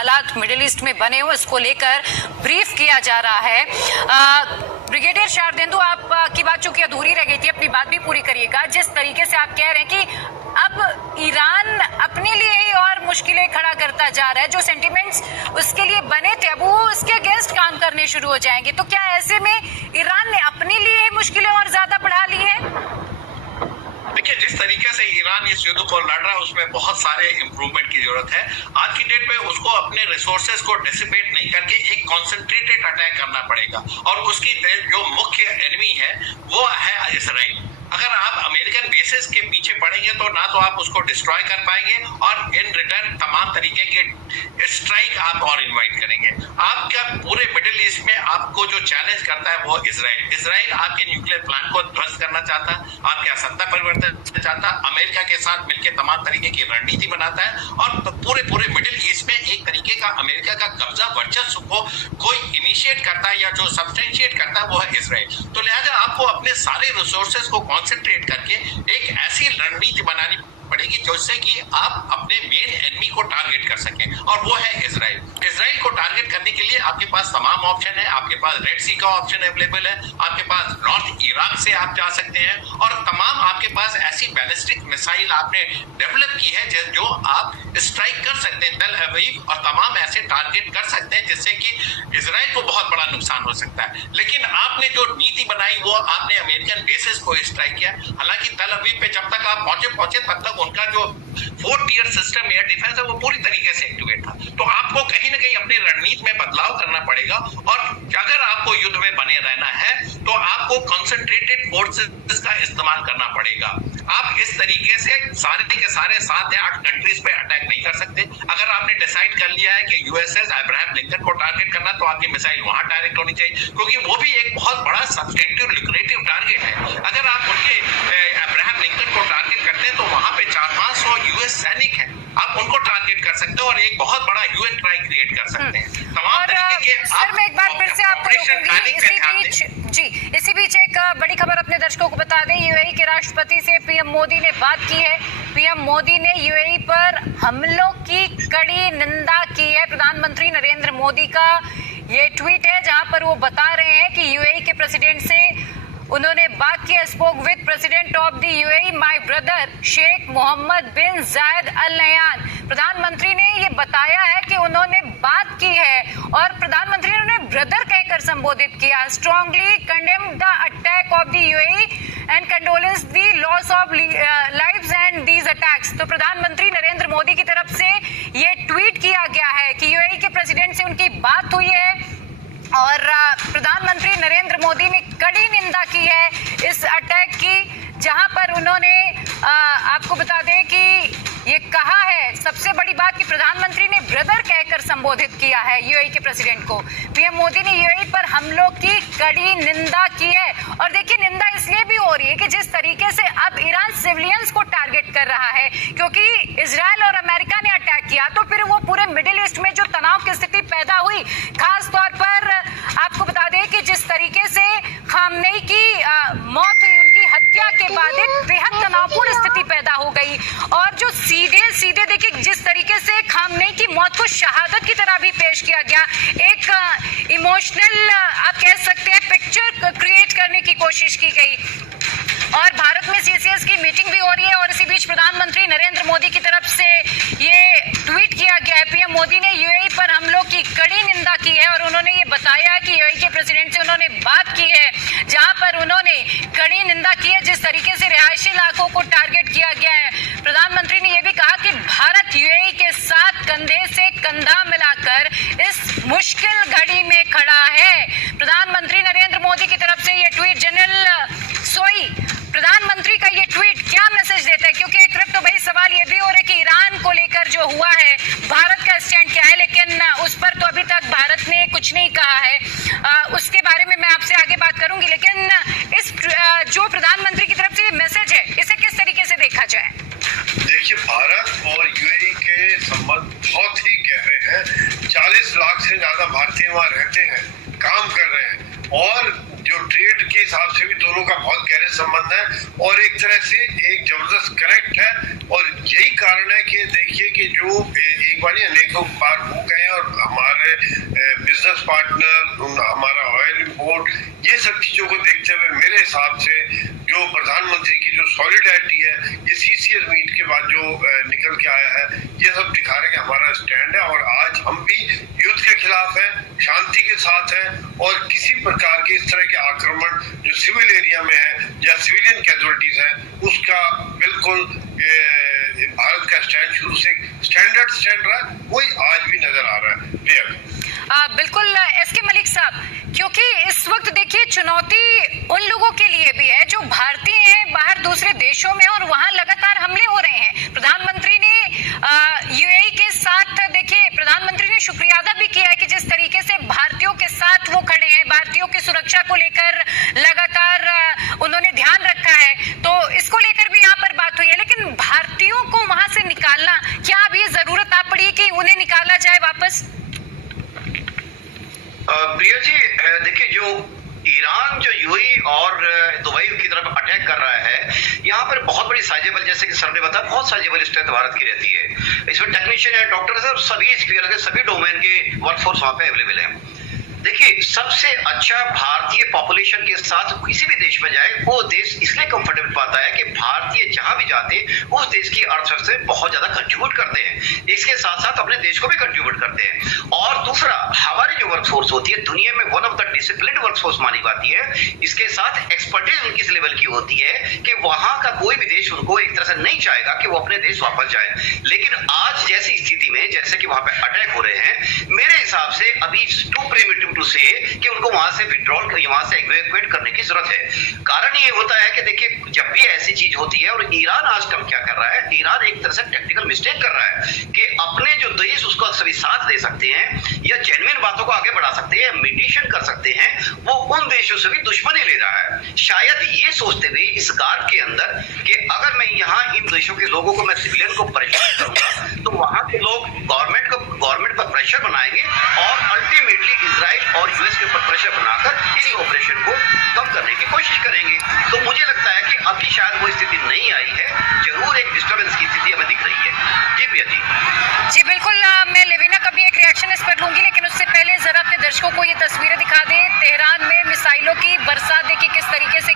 हालात middle east में बने हो, इसको लेकर ब्रीफ किया जा रहा है। ब्रिगेडियर शारदेंदु, आप की बात चूंकि अधूरी रह गई थी, अपनी बात भी पूरी करिएगा। जिस तरीके से आप कह रहे हैं कि अब ईरान अपने लिए ही और मुश्किलें खड़ा करता जा रहा है, जो सेंटिमेंट्स उसके लिए बने थे अब वो उसके अगेंस्ट काम करने शुरू हो जाएंगे, तो क्या ऐसे में ईरान ने अपने लिए ही मुश्किलें और ज्यादा बढ़ा ली है? देखिए, जिस तरीके से ईरान इस युद्ध को लड़ रहा है उसमें बहुत सारे इंप्रूवमेंट की जरूरत है। आज की डेट में उसको अपने रिसोर्सेज को डिसिपेट नहीं करके एक कॉन्सेंट्रेटेड अटैक करना पड़ेगा, और उसकी जो मुख्य एनिमी है वो है इसराइल। अगर आप अमेरिकन बेसिस के पीछे पड़ेंगे तो ना तो आप उसको डिस्ट्रॉय कर पाएंगे, और इन रिटर्न तमाम तरीके के स्ट्राइक आप और इन्वाइट करेंगे। आपका पूरे मिडिल ईस्ट में आपको जो चैलेंज करता है वो इसराइल आपके न्यूक्लियर प्लांट को ध्वस्त करना चाहता है, आपके सत्ता परिवर्तन चाहता है, अमेरिका के साथ मिलकर तमाम तरीके की रणनीति बनाता है, और पूरे मिडिल ईस्ट में एक तरीके का अमेरिका का कब्जा वर्चस्व को कोई इनिशिएट करता है या जो सब्सटेंशिएट करता है वो है इसराइल। तो लिहाजा आपको अपने सारे रिसोर्सेज को कॉन्सेंट्रेट करके एक ऐसी रणनीति बनानी पड़ेगी जिससे कि आप अपने मेन एनिमी को टारगेट कर सकें, और वो है इसराइल को टारगेट करने के लिए आपके पास तमाम ऑप्शन है। आपके पास रेड सी का ऑप्शन अवेलेबल है, आपके पास नॉर्थ इराक से आप जा सकते हैं, और तमाम आपके पास ऐसी बैलिस्टिक मिसाइल आपने डेवलप की है जो आप स्ट्राइक कर सकते हैं तल अवीव, और तमाम ऐसे टारगेट कर सकते हैं जिससे कि इसराइल को बहुत बड़ा नुकसान हो सकता है। लेकिन आपने जो नीति बनाई वो आपने अमेरिकन बेसिस को स्ट्राइक किया। हालांकि तल अवीव पे जब तक आप पहुंचे तब तक उनका जो 4 टियर सिस्टम एयर डिफेंस है वो पूरी तरीके से एक्टिवेट था। तो आपको कहीं ना कहीं अपनी रणनीति में बदलाव करना पड़ेगा, और अगर आपको युद्ध में बने रहना है तो आपको कंसंट्रेटेड फोर्सेस का इस्तेमाल करना पड़ेगा। आप इस तरीके से सारे के सारे 7 या 8 कंट्रीज पे अटैक नहीं कर सकते। अगर आपने डिसाइड कर लिया है कि यूएसएस अब्राहम लिंकन को टारगेट करना, तो आपकी मिसाइल वहां डायरेक्ट होनी चाहिए, क्योंकि वो भी एक बहुत बड़ा सब्सटेंटिव लुक्रेटिव टारगेट है। अगर आप उनके अब्राहम लिंकन को टारगेट करते हैं तो वहां पे 400-500 यूएस सैनिक हैं, आप उनको टारगेट कर सकते हो और एक बहुत बड़ा यूएन ट्राई क्रिएट कर सकते हैं। तमाम तरीके के सर, मैं एक बार फिर से आपको रोकूंगी। इसी बीच एक बड़ी खबर अपने दर्शकों को बता दें। यूएई के राष्ट्रपति से पीएम मोदी ने बात की है। पीएम मोदी ने यूएई पर हमलों की कड़ी निंदा की है। प्रधानमंत्री नरेंद्र मोदी का ये ट्वीट है जहां पर वो बता रहे हैं कि यूएई के प्रेसिडेंट से उन्होंने बात की। Spoke with president of the UAE my brother Sheikh Mohamed bin Zayed Al Nahyan. प्रधानमंत्री ने ये बताया है कि उन्होंने बात की है, और प्रधानमंत्री ने उन्हें ब्रदर कहकर संबोधित किया। Strongly condemn the attack of the UAE and condolence the loss of lives and these attacks. तो प्रधानमंत्री नरेंद्र मोदी की तरफ से ये ट्वीट किया गया है कि यूएई के प्रेसिडेंट से उनकी बात हुई है, और प्रधानमंत्री नरेंद्र मोदी ने कड़ी निंदा की है इस अटैक की, जहां पर उन्होंने आपको बता दें कि ये कहा है, सबसे बड़ी बात कि प्रधानमंत्री ने ब्रदर कहकर संबोधित किया है यूएई के प्रेसिडेंट को। पीएम मोदी ने यूएई पर हमलों की कड़ी निंदा की है, और देखिए निंदा इसलिए भी हो रही है कि जिस तरीके से अब ईरान सिविलियंस को टारगेट कर रहा है, क्योंकि इजराइल और अमेरिका ने अटैक किया, तो फिर वो पूरे मिडिल ईस्ट में जो तनाव की स्थिति पैदा हुई, खास तौर पर आपको बता दें कि जिस तरीके से खामनेई की मौत हुई, उनकी हत्या के बाद एक बेहद तनावपूर्ण स्थिति पैदा हो गई, और जो सीधे देखिए जिस तरीके से खामनेई की मौत को शहादत की तरह भी पेश किया गया, एक इमोशनल आप कह सकते हैं पिक्चर क्रिएट करने की कोशिश की गई। और भारत में सीसीएस की मीटिंग भी हो रही है, और इसी बीच प्रधानमंत्री नरेंद्र मोदी की तरफ से ये ट्वीट किया गया है। पीएम मोदी ने यूएई पर हमलों की कड़ी निंदा की है, और उन्होंने ये बताया कि यूएई के प्रेसिडेंट से उन्होंने बात की है, जहां पर उन्होंने कड़ी निंदा की है जिस तरीके से रिहायशी इलाकों को टारगेट किया गया है। प्रधानमंत्री ने यह भी कहा कि भारत यूएई के साथ कंधे से कंधा मिलाकर इस मुश्किल घड़ी में खड़ा है। प्रधानमंत्री नरेंद्र मोदी की तरफ से ये ट्वीट, जनरल सोई, प्रधानमंत्री का ये ट्वीट क्या मैसेज देता है? क्योंकि एक तरफ तो भाई सवाल ये भी हो रहा है कि ईरान को लेकर जो हुआ है भारत का स्टैंड क्या है, लेकिन उस पर तो अभी तक भारत ने कुछ नहीं कहा है। उसके बारे में मैं आपसे आगे बात करूंगी, लेकिन इस जो प्रधानमंत्री की तरफ से ये मैसेज है, इसे किस तरीके से देखा जाए? देखिए, भारत और यूएई के संबंध बहुत ही गहरे हैं। 40 लाख से ज्यादा भारतीय वहाँ रहते हैं, काम कर रहे हैं, और जो ट्रेड के हिसाब से भी दोनों का बहुत गहरे संबंध है और एक तरह से एक जबरदस्त कनेक्ट है। और यही कारण है कि देखिए कि जो एक बार अनेकों बार हो गए और हमारे बिजनेस पार्टनर, हमारा ऑयल इंपोर्ट, ये सब चीजों को देखते हुए मेरे हिसाब से जो प्रधानमंत्री की जो सॉलिडरिटी है, ये सीसीएस मीट के बाद जो निकल के आया है, ये सब दिखा रहे हैं कि हमारा स्टैंड है और आज हम भी युद्ध के खिलाफ है, शांति के साथ है और किसी प्रकार के इस तरह के आक्रमण जो सिविल एरिया में है या सिविलियन कैजुअलिटीज है, उसका बिल्कुल भारत का स्टैंड शुरू से स्टैंड रहा है, वही आज भी नजर आ रहा है। बिल्कुल एसके मलिक साहब, क्योंकि इस वक्त देखिए चुनौती उन लोगों के लिए भी है जो भारतीय हैं बाहर दूसरे देशों में और वहां लगातार हमले हो रहे हैं। प्रधानमंत्री ने यूएई के साथ, देखिए प्रधानमंत्री ने शुक्रिया अदा भी किया है कि जिस तरीके से भारतीयों के साथ वो खड़े हैं, भारतीयों की सुरक्षा को लेकर लगातार उन्होंने ध्यान रखा है, तो इसको लेकर भी यहाँ पर बात हुई है। लेकिन भारतीयों को वहां से निकालना, क्या अब ये जरूरत आ पड़ी है कि उन्हें निकाला जाए वापस? प्रिया जी, देखिए जो ईरान जो यूएई और दुबई की तरफ अटैक कर रहा है, यहाँ पर बहुत बड़ी साइजेबल, जैसे कि सर ने बताया, बहुत साइजेबल स्ट्रेंथ भारत की रहती है। इसमें टेक्नीशियन है, डॉक्टर है, सभी स्पीयर के सभी डोमेन के वर्कफोर्स वहां पे अवेलेबल है। देखिए सबसे अच्छा भारतीय पॉपुलेशन के साथ किसी भी देश में जाए, वो देश इसलिए कंफर्टेबल पाता है कि भारतीय जहां भी जाते उस देश की अर्थव्यवस्था में बहुत ज्यादा कंट्रीब्यूट करते हैं, इसके साथ साथ अपने देश को भी कंट्रीब्यूट करते हैं। और दूसरा, हमारी जो वर्कफोर्स होती है दुनिया में one of the disciplined workforce मानी जाती है। इसके साथ एक्सपर्टीज उनकी इस लेवल की होती है कि वहां का कोई भी देश उनको एक तरह से नहीं चाहेगा कि वो अपने देश वापस जाए। लेकिन आज जैसी स्थिति में, जैसे कि वहां पे अटैक हो रहे हैं, मेरे हिसाब से अभी टू प्रीमेटिव टू से कि उनको वहां से विड्रॉल, वहां से इवैक्यूएट करने की जरूरत है। कारण ये होता है कि देखिए जब भी ऐसी चीज होती है, और ईरान आजकल क्या कर रहा है, ईरान एक तरह से टेक्निकल मिस्टेक कर रहा है कि अपने जो देश उसको सभी साथ दे सकते हैं या जेन्युइन बातों को आगे बढ़ा सकते हैं, मीडिएशन कर सकते हैं, वो उन देशों से भी दुश्मनी ले रहा है, शायद ये सोचते हुए इस गार्ड के अंदर कि अगर मैं यहाँ इन देशों के लोगों को, मैं सिविलियन को परेशान करूंगा तो वहां के लोग गवर्नमेंट पर प्रेशर बनाएंगे और अल्टीमेटली इजराइल और यूएस के ऊपर प्रेशर बनाकर इस ऑपरेशन को कम करने की कोशिश करेंगे। तो मुझे लगता है कि अभी शायद वो स्थिति नहीं आई है, जरूर एक डिस्टर्बेंस की स्थिति हमें दिख रही है। जी भैया जी बिल्कुल, मैं लेविना का भी एक रिएक्शन इस पर लूंगी, लेकिन उससे पहले जरा अपने दर्शकों को ये तस्वीरें दिखा दें। तेहरान में मिसाइलों की बरसात देखिए किस तरीके से